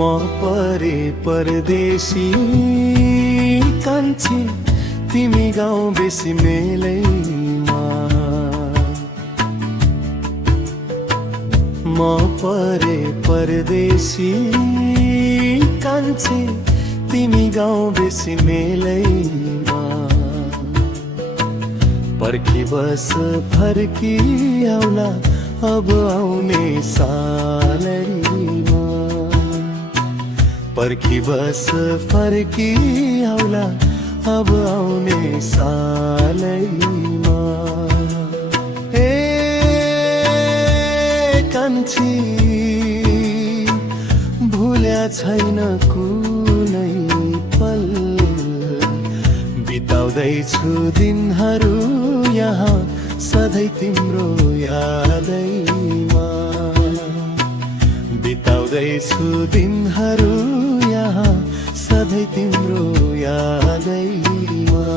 म परे परदेशी कान्छी तिमी गाउँ बेसी मेलैमा म परे परदेशी कान्छी तिमी गाउँ बेसी मेलैमा पर्खी बस फर्की आउला अब आउने सालरीमा पर्खी बस फर्की आउला अब आउने सालरीमा ए कान्छी भुल्या छैन कुनै पल बिताउँदैछु दिनहरू यहाँ सधैँ तिम्रो यादैमा बिताउँदैछु दिनहरू यहाँ सधैँ तिम्रो यादैमा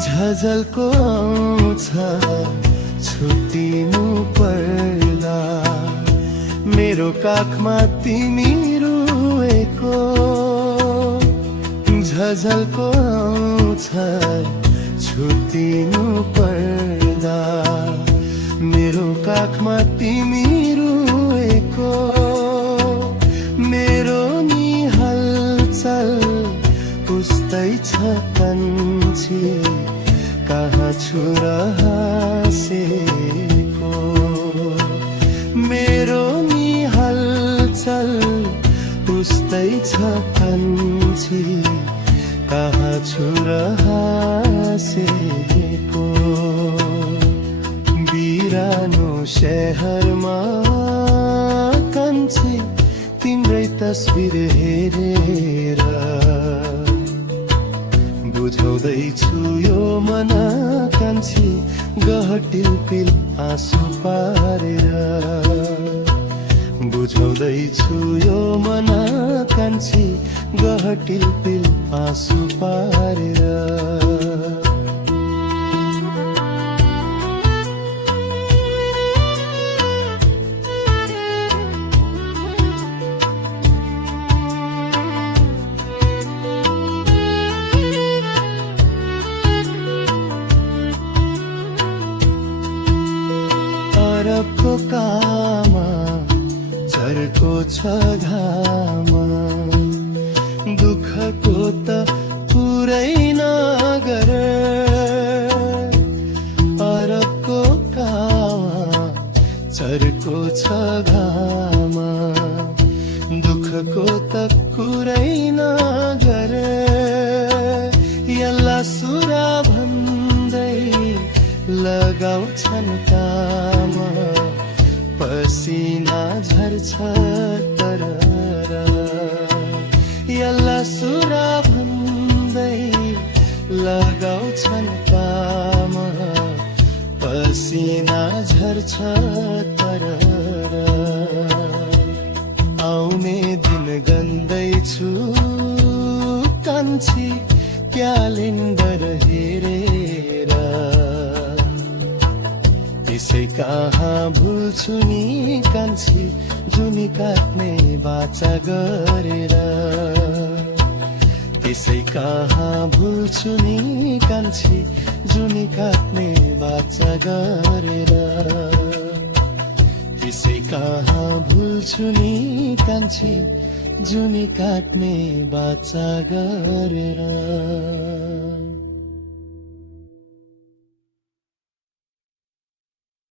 झझल्को आउँछ छुट्टिनु पर्दा मेरो काखमा तिमी रोएको झझल्को आउँछ छुट्टिनु पर्दा मेरो काखमा तिमी रोएको मेरो नि हलचल उस्तै छ कान्छी कहाँ छु र हाँसेको मेरो नि हलचल उस्तै छ कान्छी कहाँ छु र हाँसेको बिरानो शहरमा कान्छी तिम्रै तस्बिर हेरेर बुझाउँदैछु यो मन कान्छी गहटिलपिल आँसु पारेर बुझाउँदैछु यो मन कान्छी गहटिलपिल आँसु पारेर अरबको कामा चर्को छ घामा दुःखको त पुरै नगर अरबको कामा चर्को छ घामा दुःखको त कुरै नगर यल्ला सुरा भन्दै लगाउँछन् काम पसिना झर्छ तर यल्ला सुरा भन्दै लगाउँछन् काम पसिना झर्छ तर आउने दिन गन्दैछु कान्छी क्यालेन्डर हेरेर त्यसै कहाँ भुल्छु नि कान्छी जुनी काट्ने बाचा गरेर त्यसै कहाँ भुल्छु नि कान्छी जुनी काट्ने बाचा गरेर त्यसै कहाँ भुल्छु नि कान्छी जुनी काट्ने बाचा गरेर